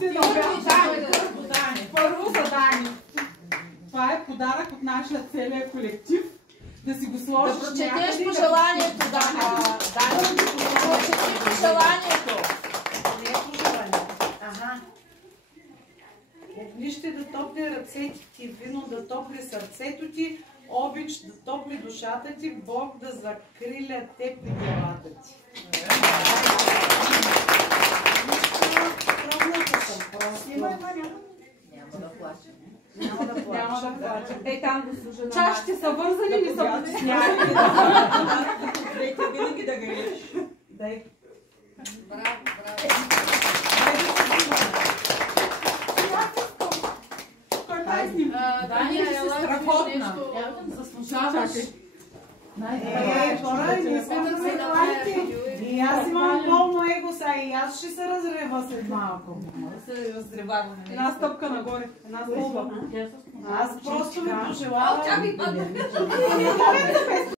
Наистина, първо задание. Това е подарък от нашия целия колектив. Да си го сложиш. Да прочетеш пожеланието, Дани. Да прочети пожеланието. Не е пожелание. Ага. Огнище да топли ръцете ти, вино да топли сърцето ти, обич да топли душата ти, Бог да закриля теб и главата ти. Тръгната съм просто. Няма да плача. Няма да плача. Е, там да служа. Чашите са вързани или са потисняни? Дайте винаги да грееш. Дай. Браво, браво. Кой прави снимка? Дания, ела, страхотна. Заслужаваш. Хора, не сме да се хвалите. И аз имам пълно его са и аз ще се разрева след малко. Се разреваваме. Една стъпка нагоре. Една стълба. Аз просто ви пожелавам.